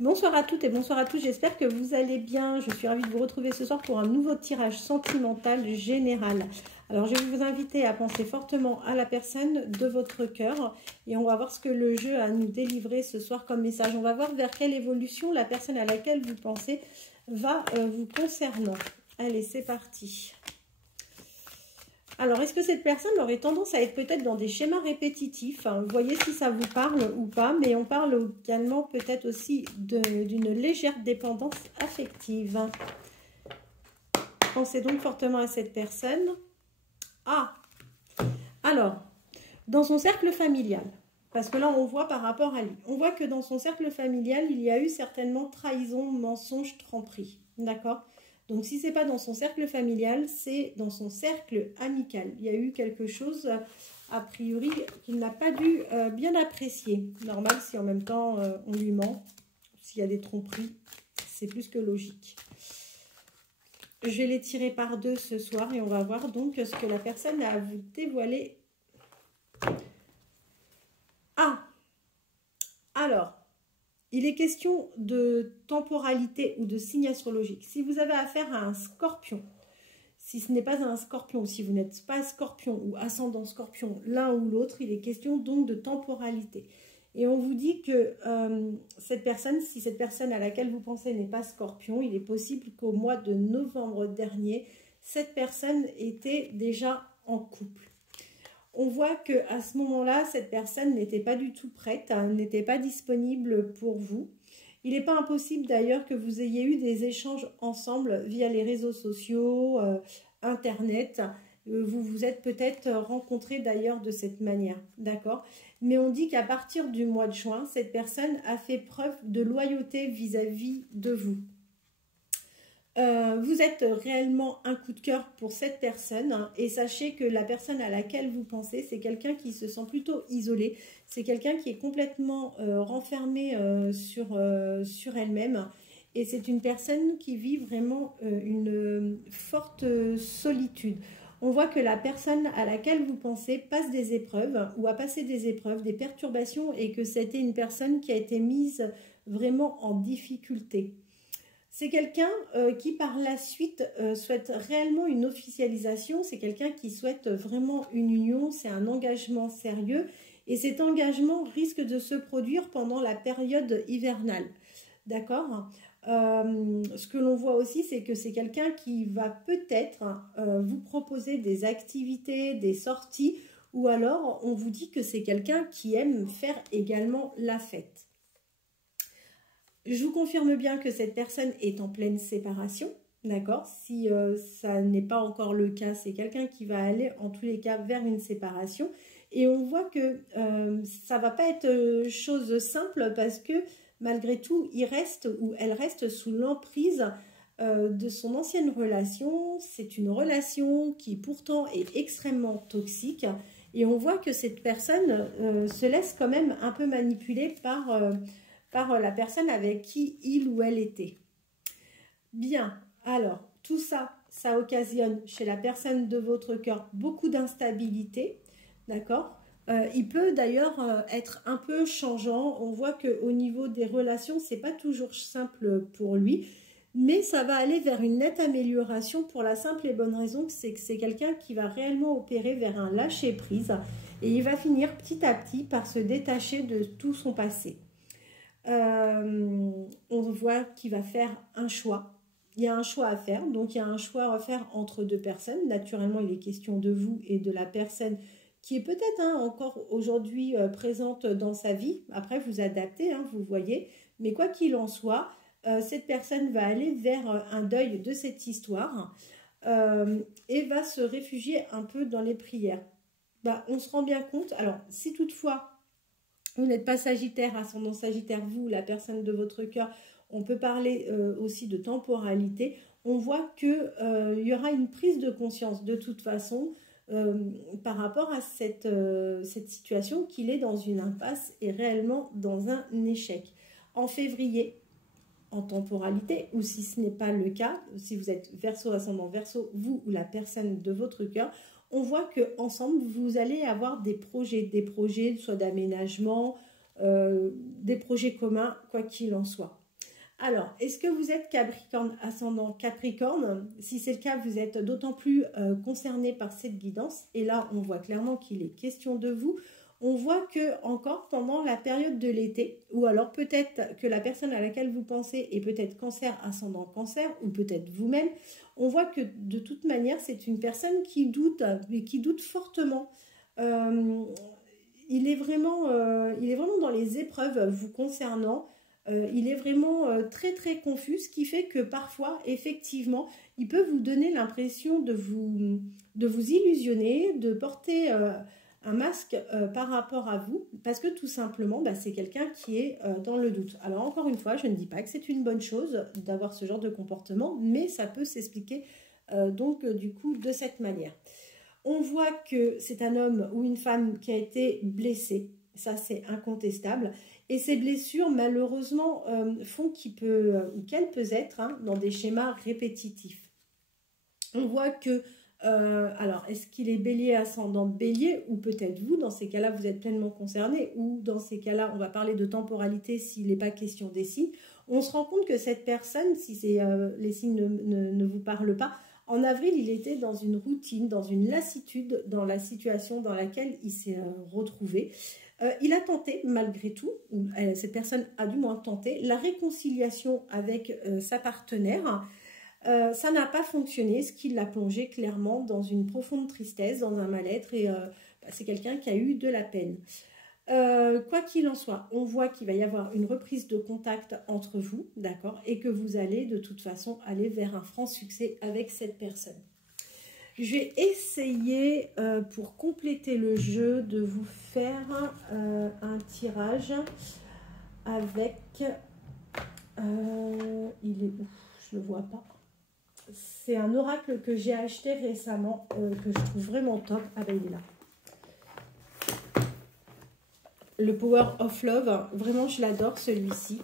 Bonsoir à toutes et bonsoir à tous, j'espère que vous allez bien. Je suis ravie de vous retrouver ce soir pour un nouveau tirage sentimental général. Alors je vais vous inviter à penser fortement à la personne de votre cœur et on va voir ce que le jeu a à nous délivrer ce soir comme message. On va voir vers quelle évolution la personne à laquelle vous pensez va vous concernant. Allez, c'est parti. Alors, est-ce que cette personne aurait tendance à être peut-être dans des schémas répétitifs? Vous voyez si ça vous parle ou pas, mais on parle également peut-être aussi d'une légère dépendance affective. Pensez donc fortement à cette personne. Ah, alors, dans son cercle familial, parce que là on voit par rapport à lui, on voit que dans son cercle familial, il y a eu certainement trahison, mensonge, tromperie, d'accord? Donc, si ce n'est pas dans son cercle familial, c'est dans son cercle amical. Il y a eu quelque chose, a priori, qu'il n'a pas dû bien apprécier. Normal, si en même temps, on lui ment, s'il y a des tromperies, c'est plus que logique. Je vais les tirer par deux ce soir et on va voir donc ce que la personne a à vous dévoiler. Ah, alors... il est question de temporalité ou de signe astrologique. Si vous avez affaire à un scorpion, si ce n'est pas un scorpion, si vous n'êtes pas scorpion ou ascendant scorpion, l'un ou l'autre, il est question donc de temporalité. Et on vous dit que cette personne, si cette personne à laquelle vous pensez n'est pas scorpion, il est possible qu'au mois de novembre dernier, cette personne était déjà en couple. On voit qu'à ce moment-là, cette personne n'était pas du tout prête, n'était pas disponible pour vous. Il n'est pas impossible d'ailleurs que vous ayez eu des échanges ensemble via les réseaux sociaux, Internet. Vous vous êtes peut-être rencontrés d'ailleurs de cette manière, d'accord? Mais on dit qu'à partir du mois de juin, cette personne a fait preuve de loyauté vis-à-vis de vous. Vous êtes réellement un coup de cœur pour cette personne hein, et sachez que la personne à laquelle vous pensez, c'est quelqu'un qui se sent plutôt isolé, c'est quelqu'un qui est complètement renfermé sur elle-même et c'est une personne qui vit vraiment une forte solitude. On voit que la personne à laquelle vous pensez passe des épreuves ou a passé des épreuves, des perturbations et que c'était une personne qui a été mise vraiment en difficulté. C'est quelqu'un qui par la suite souhaite réellement une officialisation, c'est quelqu'un qui souhaite vraiment une union, c'est un engagement sérieux et cet engagement risque de se produire pendant la période hivernale, d'accord? Ce que l'on voit aussi, c'est que c'est quelqu'un qui va peut-être vous proposer des activités, des sorties ou alors on vous dit que c'est quelqu'un qui aime faire également la fête. Je vous confirme bien que cette personne est en pleine séparation, d'accord? Si ça n'est pas encore le cas, c'est quelqu'un qui va aller en tous les cas vers une séparation. Et on voit que ça ne va pas être chose simple parce que malgré tout, il reste ou elle reste sous l'emprise de son ancienne relation. C'est une relation qui pourtant est extrêmement toxique. Et on voit que cette personne se laisse quand même un peu manipuler par la personne avec qui il ou elle était. Bien, alors, tout ça, ça occasionne chez la personne de votre cœur beaucoup d'instabilité, d'accord? Il peut d'ailleurs être un peu changeant. On voit qu'au niveau des relations, c'est pas toujours simple pour lui, mais ça va aller vers une nette amélioration pour la simple et bonne raison que c'est quelqu'un qui va réellement opérer vers un lâcher-prise et il va finir petit à petit par se détacher de tout son passé. On voit qu'il va faire un choix. Il y a un choix à faire, donc il y a un choix à faire entre deux personnes. Naturellement, il est question de vous et de la personne qui est peut-être encore aujourd'hui présente dans sa vie. Après, vous adaptez, vous voyez. Mais quoi qu'il en soit, cette personne va aller vers un deuil de cette histoire et va se réfugier un peu dans les prières. On se rend bien compte. Alors, si toutefois vous n'êtes pas Sagittaire, ascendant Sagittaire, vous, la personne de votre cœur, on peut parler aussi de temporalité. On voit qu'il y aura une prise de conscience de toute façon par rapport à cette situation qu'il est dans une impasse et réellement dans un échec. En février, en temporalité, ou si ce n'est pas le cas, si vous êtes Verseau, ascendant Verseau, vous ou la personne de votre cœur, on voit qu'ensemble, vous allez avoir des projets soit d'aménagement, des projets communs, quoi qu'il en soit. Alors, est-ce que vous êtes Capricorne, ascendant Capricorne? Si c'est le cas, vous êtes d'autant plus concerné par cette guidance. Et là, on voit clairement qu'il est question de vous. On voit que encore pendant la période de l'été, ou alors peut-être que la personne à laquelle vous pensez est peut-être Cancer, ascendant Cancer, ou peut-être vous-même, on voit que de toute manière, c'est une personne qui doute, mais qui doute fortement. Il est vraiment dans les épreuves vous concernant. Il est vraiment très très confus, ce qui fait que parfois, effectivement, il peut vous donner l'impression de vous illusionner, de porter un masque par rapport à vous, parce que tout simplement, bah, c'est quelqu'un qui est dans le doute. Alors encore une fois, je ne dis pas que c'est une bonne chose d'avoir ce genre de comportement, mais ça peut s'expliquer donc du coup de cette manière. On voit que c'est un homme ou une femme qui a été blessé, ça c'est incontestable. Et ces blessures, malheureusement, font qu'il peut, ou qu'elle peut être dans des schémas répétitifs. On voit que, alors, est-ce qu'il est bélier, ascendant bélier, ou peut-être vous, dans ces cas-là, vous êtes pleinement concerné, ou dans ces cas-là, on va parler de temporalité s'il n'est pas question des signes. On se rend compte que cette personne, si les signes ne vous parlent pas, en avril, il était dans une routine, dans une lassitude, dans la situation dans laquelle il s'est retrouvé. Il a tenté, malgré tout, ou cette personne a du moins tenté, la réconciliation avec sa partenaire. Ça n'a pas fonctionné, ce qui l'a plongé clairement dans une profonde tristesse, dans un mal-être, et c'est quelqu'un qui a eu de la peine. Quoi qu'il en soit, on voit qu'il va y avoir une reprise de contact entre vous, d'accord, et que vous allez de toute façon aller vers un franc succès avec cette personne. Je vais essayer, pour compléter le jeu, de vous faire un tirage avec... il est où? Je ne le vois pas. C'est un oracle que j'ai acheté récemment, que je trouve vraiment top. Ah ben il est là. Le Power of Love, vraiment je l'adore celui-ci.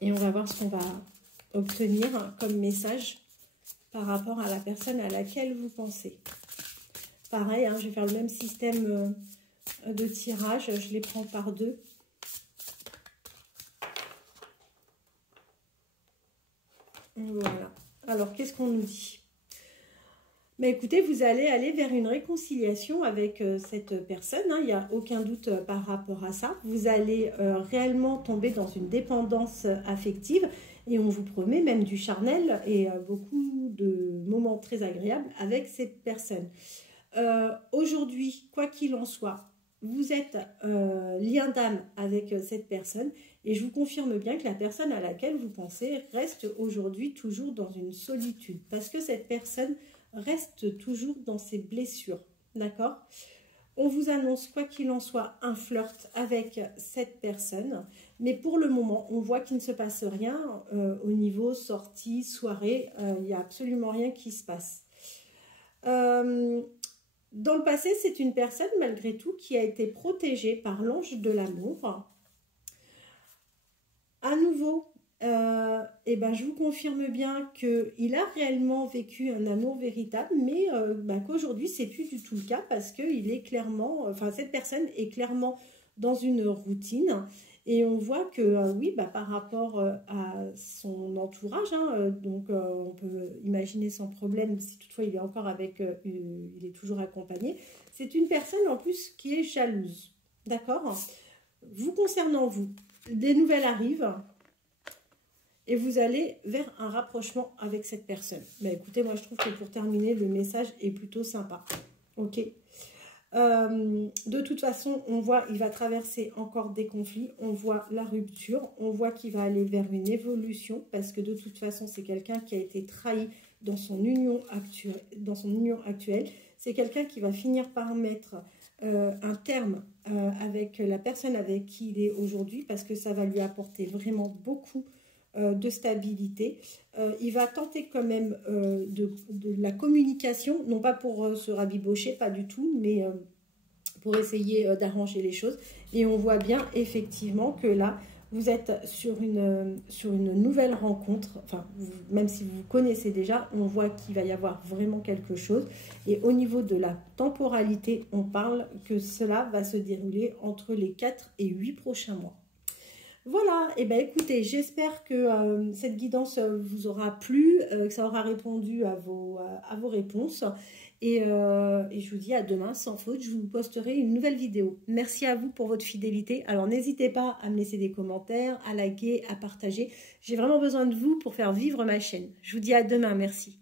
Et on va voir ce qu'on va obtenir comme message par rapport à la personne à laquelle vous pensez. Pareil, je vais faire le même système de tirage, je les prends par deux. Voilà. Alors, qu'est-ce qu'on nous dit ? Mais écoutez, vous allez aller vers une réconciliation avec cette personne, il n'y a aucun doute par rapport à ça. Vous allez réellement tomber dans une dépendance affective et on vous promet même du charnel et beaucoup de moments très agréables avec cette personne. Aujourd'hui, quoi qu'il en soit, vous êtes lien d'âme avec cette personne et je vous confirme bien que la personne à laquelle vous pensez reste aujourd'hui toujours dans une solitude parce que cette personne reste toujours dans ses blessures, d'accord? On vous annonce, quoi qu'il en soit, un flirt avec cette personne, mais pour le moment, on voit qu'il ne se passe rien au niveau sortie, soirée, il n'y a absolument rien qui se passe. Dans le passé, c'est une personne, malgré tout, qui a été protégée par l'ange de l'amour. À nouveau, je vous confirme bien qu'il a réellement vécu un amour véritable, mais qu'aujourd'hui, c'est plus du tout le cas parce que cette personne est clairement dans une routine. Et on voit que, par rapport à son entourage, on peut imaginer sans problème, si toutefois il est encore il est toujours accompagné, c'est une personne en plus qui est jalouse, d'accord? Vous concernant vous, des nouvelles arrivent et vous allez vers un rapprochement avec cette personne. Écoutez, moi je trouve que pour terminer, le message est plutôt sympa, ok? De toute façon, on voit il va traverser encore des conflits, on voit la rupture, on voit qu'il va aller vers une évolution parce que de toute façon, c'est quelqu'un qui a été trahi dans son union actuelle. C'est quelqu'un qui va finir par mettre un terme avec la personne avec qui il est aujourd'hui parce que ça va lui apporter vraiment beaucoup de stabilité. Il va tenter quand même de la communication, non pas pour se rabibocher, pas du tout, mais pour essayer d'arranger les choses. Et on voit bien effectivement que là, Vous êtes sur une nouvelle rencontre, enfin, même si vous connaissez déjà, on voit qu'il va y avoir vraiment quelque chose. Et au niveau de la temporalité, on parle que cela va se dérouler entre les 4 et 8 prochains mois. Voilà, et bien écoutez, j'espère que cette guidance vous aura plu, que ça aura répondu à vos réponses. Et je vous dis à demain, sans faute, je vous posterai une nouvelle vidéo. Merci à vous pour votre fidélité. Alors n'hésitez pas à me laisser des commentaires, à liker, à partager. J'ai vraiment besoin de vous pour faire vivre ma chaîne. Je vous dis à demain, merci.